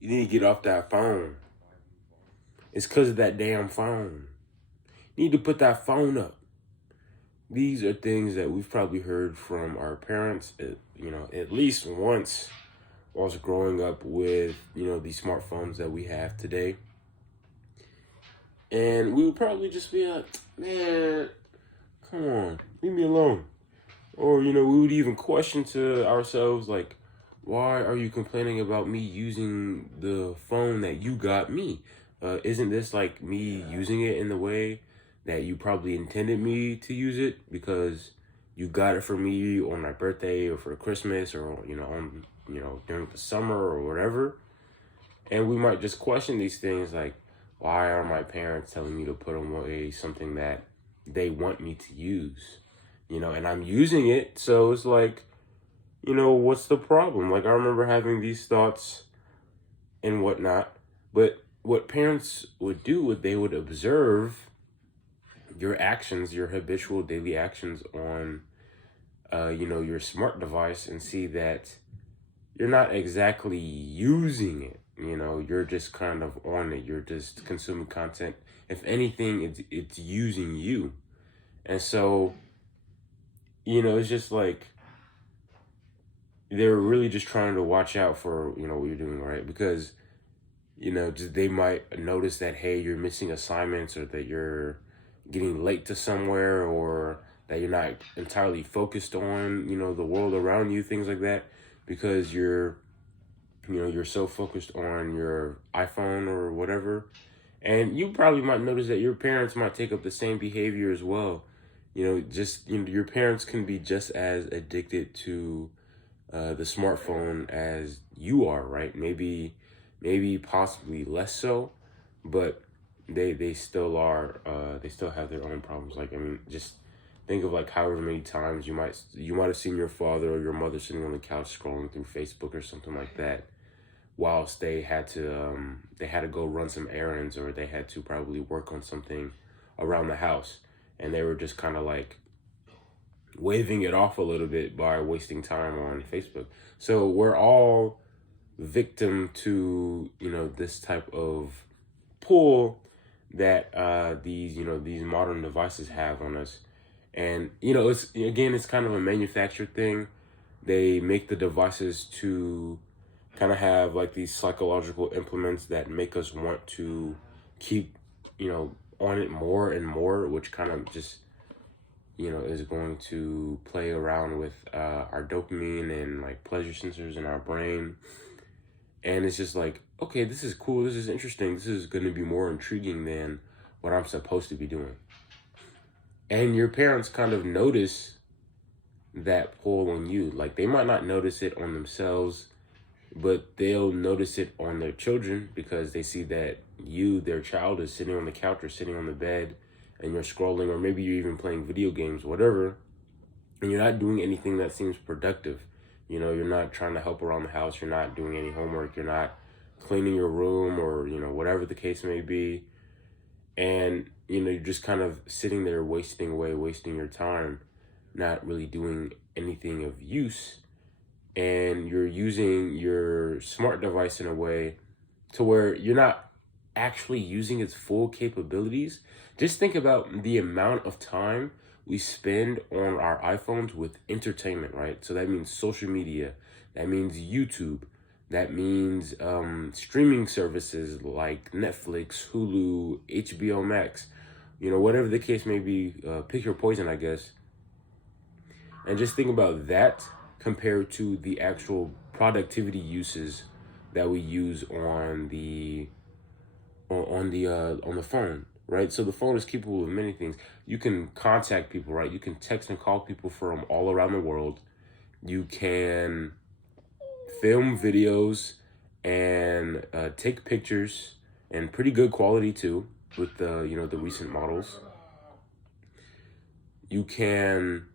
You need to get off that phone. It's because of that damn phone. You need to put that phone up. These are things that we've probably heard from our parents, at least once whilst growing up with, these smartphones that we have today. And we would probably just be like, man, come on, leave me alone. Or, we would even question to ourselves, like, why are you complaining about me using the phone that you got me? Isn't this like me using it in the way that you probably intended me to use it because you got it for me on my birthday or for Christmas or, during the summer or whatever? And we might just question these things like, why are my parents telling me to put away something that they want me to use? And I'm using it, so it's like, what's the problem? Like, I remember having these thoughts and whatnot, but what parents would do would they would observe your actions, your habitual daily actions on, your smart device and see that you're not exactly using it. You're just kind of on it. You're just consuming content. If anything, it's using you. And so, it's just like they're really just trying to watch out for, what you're doing, right? Because, they might notice that, hey, you're missing assignments or that you're getting late to somewhere or that you're not entirely focused on, the world around you, things like that, because you're so focused on your iPhone or whatever. And you probably might notice that your parents might take up the same behavior as well. Your parents can be just as addicted to the smartphone as you are, right? Maybe possibly less so, but they still are. They still have their own problems. Like, I mean, just think of like however many times you might have seen your father or your mother sitting on the couch scrolling through Facebook or something like that, whilst they had to go run some errands or they had to probably work on something around the house, and they were just kind of like waving it off a little bit by wasting time on Facebook. So we're all victim to this type of pull that these modern devices have on us. And it's kind of a manufactured thing. They make the devices to kind of have like these psychological implements that make us want to keep on it more and more, which kind of just is going to play around with our dopamine and like pleasure sensors in our brain. And it's just like, okay, this is cool, this is interesting, this is going to be more intriguing than what I'm supposed to be doing. And your parents kind of notice that pull on you. Like, they might not notice it on themselves, but they'll notice it on their children because they see that their child, is sitting on the couch or sitting on the bed and you're scrolling, or maybe you're even playing video games, whatever, and you're not doing anything that seems productive. You're not trying to help around the house. You're not doing any homework. You're not cleaning your room or, whatever the case may be. And, you're just kind of sitting there wasting away, wasting your time, not really doing anything of use. And you're using your smart device in a way to where you're not actually using its full capabilities. Just think about the amount of time we spend on our iPhones with entertainment, right? So that means social media, that means YouTube, that means streaming services like Netflix, Hulu, HBO Max, whatever the case may be. Pick your poison, I guess. And just think about that compared to the actual productivity uses that we use on the phone, right? So the phone is capable of many things. You can contact people, right? You can text and call people from all around the world. You can film videos and take pictures, and pretty good quality too, with the the recent models. You can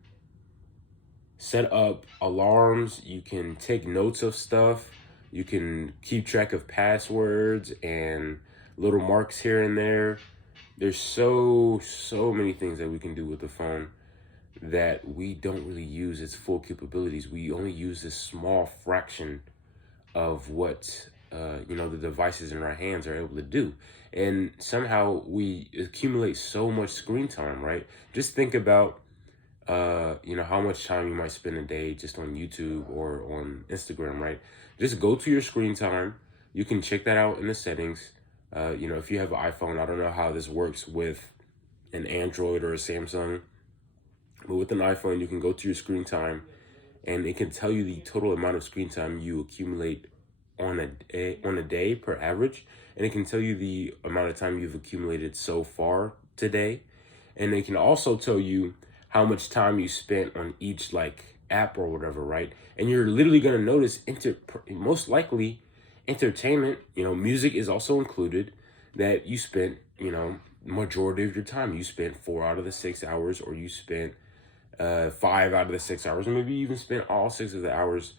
set up alarms. You can take notes of stuff. You can keep track of passwords and little marks here and there. There's so many things that we can do with the phone that we don't really use its full capabilities. We only use this small fraction of what the devices in our hands are able to do. And somehow we accumulate so much screen time, right? Just think about, how much time you might spend a day just on YouTube or on Instagram, right? Just go to your screen time. You can check that out in the settings. If you have an iPhone, I don't know how this works with an Android or a Samsung, but with an iPhone, you can go to your screen time and it can tell you the total amount of screen time you accumulate on a day per average, and it can tell you the amount of time you've accumulated so far today, and it can also tell you how much time you spent on each like app or whatever, right? And you're literally going to notice most likely entertainment, music is also included, that you spent, majority of your time. You spent 4 out of the 6 hours, or you spent 5 out of the 6 hours, or maybe you even spent all 6 of the hours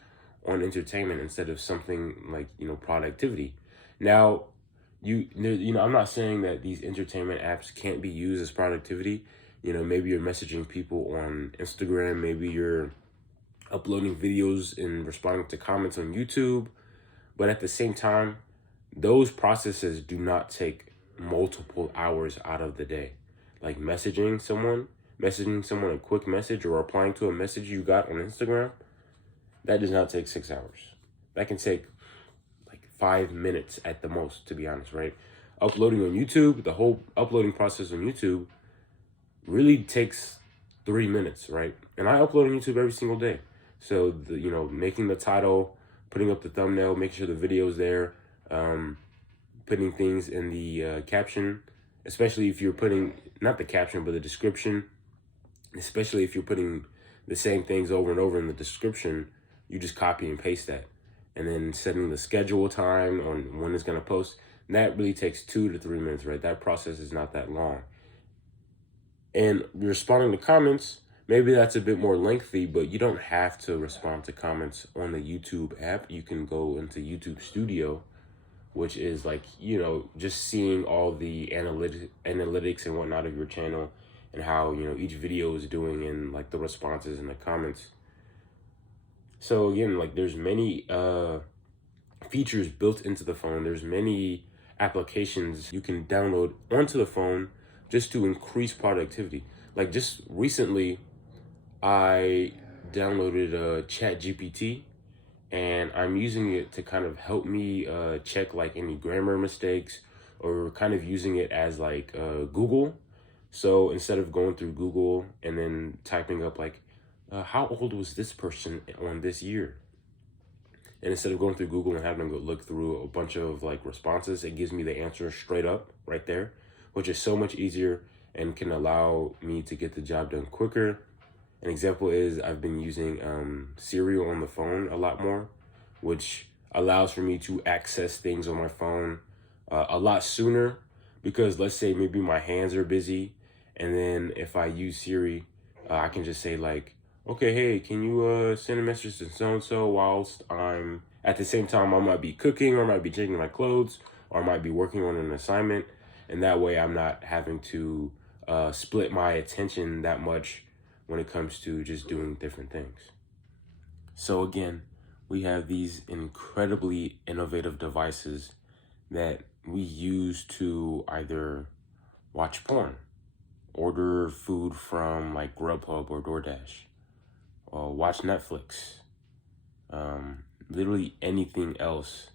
on entertainment instead of something like, productivity. Now, I'm not saying that these entertainment apps can't be used as productivity. Maybe you're messaging people on Instagram, maybe you're uploading videos and responding to comments on YouTube, but at the same time, those processes do not take multiple hours out of the day. Like messaging someone a quick message or replying to a message you got on Instagram, that does not take 6 hours. That can take like 5 minutes at the most, to be honest, right? Uploading on YouTube, the whole uploading process on YouTube really takes 3 minutes, right? And I upload on YouTube every single day. So, making the title, putting up the thumbnail, making sure the video's there, putting things in the caption, especially if you're putting, not the caption, but the description, especially if you're putting the same things over and over in the description, you just copy and paste that. And then setting the schedule time on when it's going to post, that really takes 2 to 3 minutes, right? That process is not that long. And responding to comments, maybe that's a bit more lengthy, but you don't have to respond to comments on the YouTube app. You can go into YouTube Studio, which is like, just seeing all the analytics and whatnot of your channel and how, each video is doing and like the responses and the comments. So again, like there's many features built into the phone. There's many applications you can download onto the phone just to increase productivity. Like just recently, I downloaded ChatGPT, and I'm using it to kind of help me check like any grammar mistakes, or kind of using it as like Google. So instead of going through Google and then typing up like, how old was this person on this year? And instead of going through Google and having to go look through a bunch of like responses, it gives me the answer straight up right there, which is so much easier and can allow me to get the job done quicker. An example is I've been using Siri on the phone a lot more, which allows for me to access things on my phone a lot sooner, because let's say maybe my hands are busy, and then if I use Siri, I can just say like, okay, hey, can you send a message to so-and-so whilst I'm, at the same time, I might be cooking, or I might be changing my clothes, or I might be working on an assignment. And that way I'm not having to split my attention that much when it comes to just doing different things. So again, we have these incredibly innovative devices that we use to either watch porn, order food from like Grubhub or DoorDash, or watch Netflix, literally anything else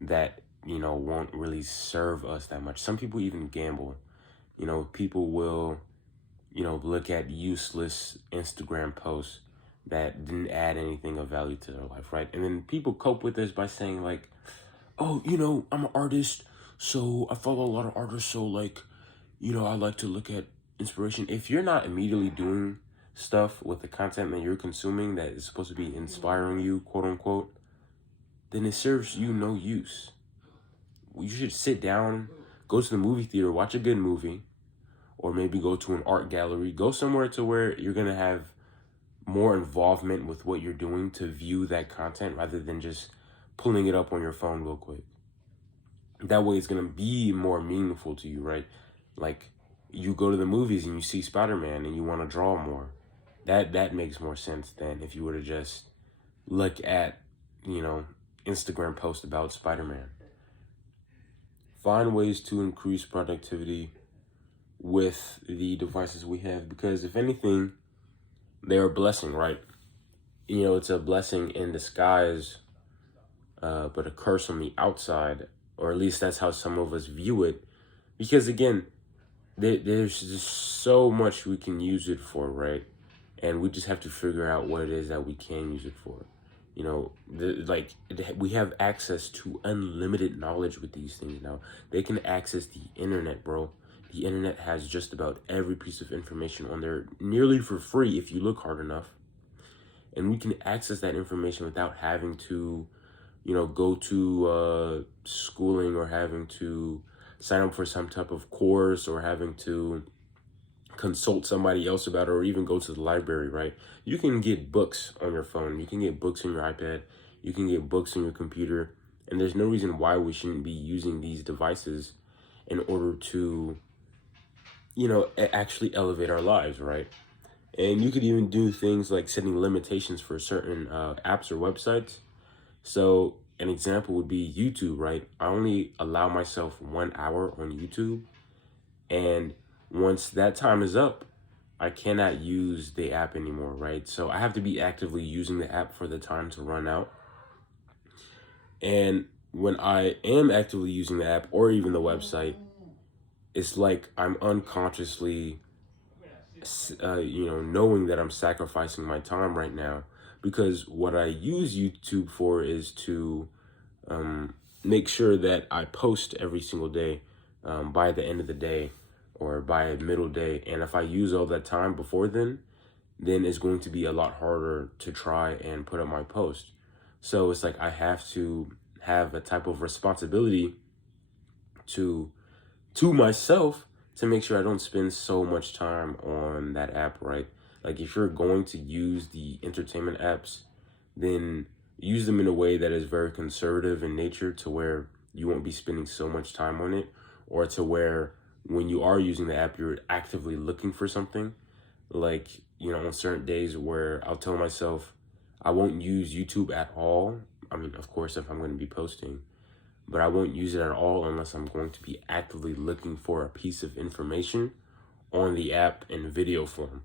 that, won't really serve us that much. Some people even gamble. People will, look at useless Instagram posts that didn't add anything of value to their life, right? And then people cope with this by saying like, oh, I'm an artist, so I follow a lot of artists, so like, I like to look at inspiration. If you're not immediately doing stuff with the content that you're consuming that is supposed to be inspiring you, quote unquote, then it serves you no use. You should sit down, go to the movie theater, watch a good movie, or maybe go to an art gallery, go somewhere to where you're going to have more involvement with what you're doing to view that content, rather than just pulling it up on your phone real quick. That way it's going to be more meaningful to you, right? Like you go to the movies and you see Spider-Man and you want to draw more. That makes more sense than if you were to just look at, Instagram post about Spider-Man. Find ways to increase productivity with the devices we have, because if anything, they're a blessing, right? It's a blessing in disguise, but a curse on the outside, or at least that's how some of us view it. Because again, there's just so much we can use it for, right? And we just have to figure out what it is that we can use it for. We have access to unlimited knowledge with these things now. They can access the internet, bro. The internet has just about every piece of information on there nearly for free if you look hard enough. And we can access that information without having to, go to schooling, or having to sign up for some type of course, or having to consult somebody else about it, or even go to the library, right? You can get books on your phone. You can get books on your iPad. You can get books on your computer. And there's no reason why we shouldn't be using these devices in order to, actually elevate our lives, right? And you could even do things like setting limitations for certain apps or websites. So an example would be YouTube, right? I only allow myself 1 hour on YouTube. And once that time is up, I cannot use the app anymore, right? So I have to be actively using the app for the time to run out. And when I am actively using the app or even the website, it's like I'm unconsciously, knowing that I'm sacrificing my time right now, because what I use YouTube for is to make sure that I post every single day by the end of the day or by middle day. And if I use all that time before then it's going to be a lot harder to try and put up my post. So it's like I have to have a type of responsibility to myself to make sure I don't spend so much time on that app, right? Like if you're going to use the entertainment apps, then use them in a way that is very conservative in nature, to where you won't be spending so much time on it, or to where when you are using the app, you're actively looking for something. Like, on certain days where I'll tell myself I won't use YouTube at all. I mean, of course, if I'm going to be posting, but I won't use it at all unless I'm going to be actively looking for a piece of information on the app in video form.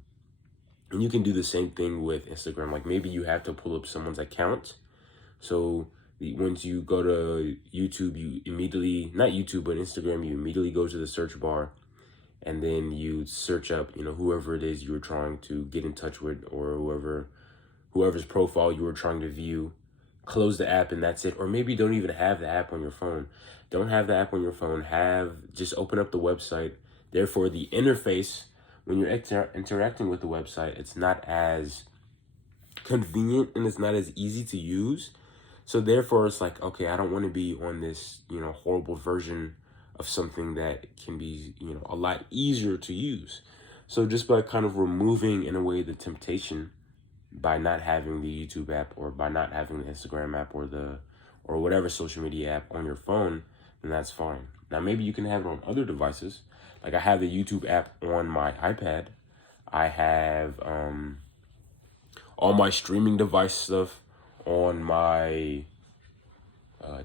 And you can do the same thing with Instagram. Like maybe you have to pull up someone's account. So once you go to YouTube, you immediately, not YouTube, but Instagram, you immediately go to the search bar, and then you search up, whoever it is you were trying to get in touch with, or whoever's profile you were trying to view. Close the app and that's it. Or maybe don't even have the app on your phone. Don't have the app on your phone. Just open up the website. Therefore, the interface, when you're interacting with the website, it's not as convenient and it's not as easy to use. So therefore, it's like, okay, I don't want to be on this, horrible version of something that can be, a lot easier to use. So just by kind of removing, in a way, the temptation by not having the YouTube app, or by not having the Instagram app, or whatever social media app on your phone, then that's fine. Now maybe you can have it on other devices. Like I have the YouTube app on my iPad. I have all my streaming device stuff on my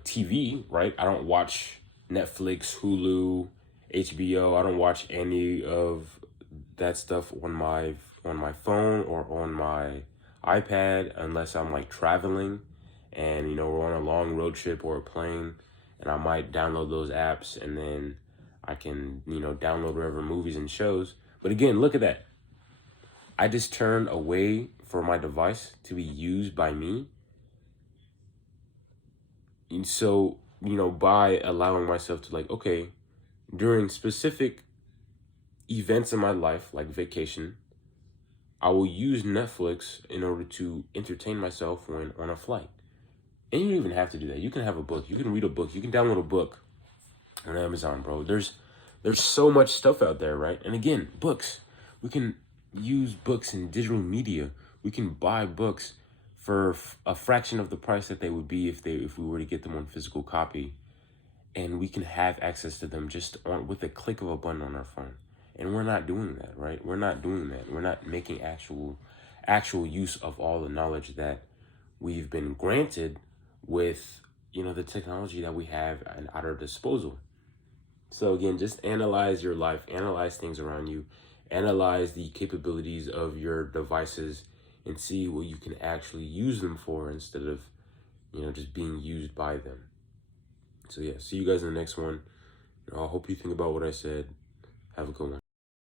TV, right? I don't watch Netflix, Hulu, HBO. I don't watch any of that stuff on my phone or on my iPad unless I'm like traveling and we're on a long road trip or a plane, and I might download those apps, and then I can download whatever movies and shows. But again, look at that. I just turned away for my device to be used by me. And so, by allowing myself to, like, okay, during specific events in my life, like vacation, I will use Netflix in order to entertain myself when on a flight. And you don't even have to do that. You can have a book. You can read a book. You can download a book on Amazon, bro. There's so much stuff out there, right? And again, books. We can use books in digital media. We can buy books for a fraction of the price that they would be if we were to get them on physical copy. And we can have access to them just with a click of a button on our phone. And we're not doing that, right? We're not doing that. We're not making actual use of all the knowledge that we've been granted with, the technology that we have at our disposal. So again, just analyze your life, analyze things around you, analyze the capabilities of your devices, and see what you can actually use them for instead of, just being used by them. So yeah, see you guys in the next one. I hope you think about what I said. Have a good one.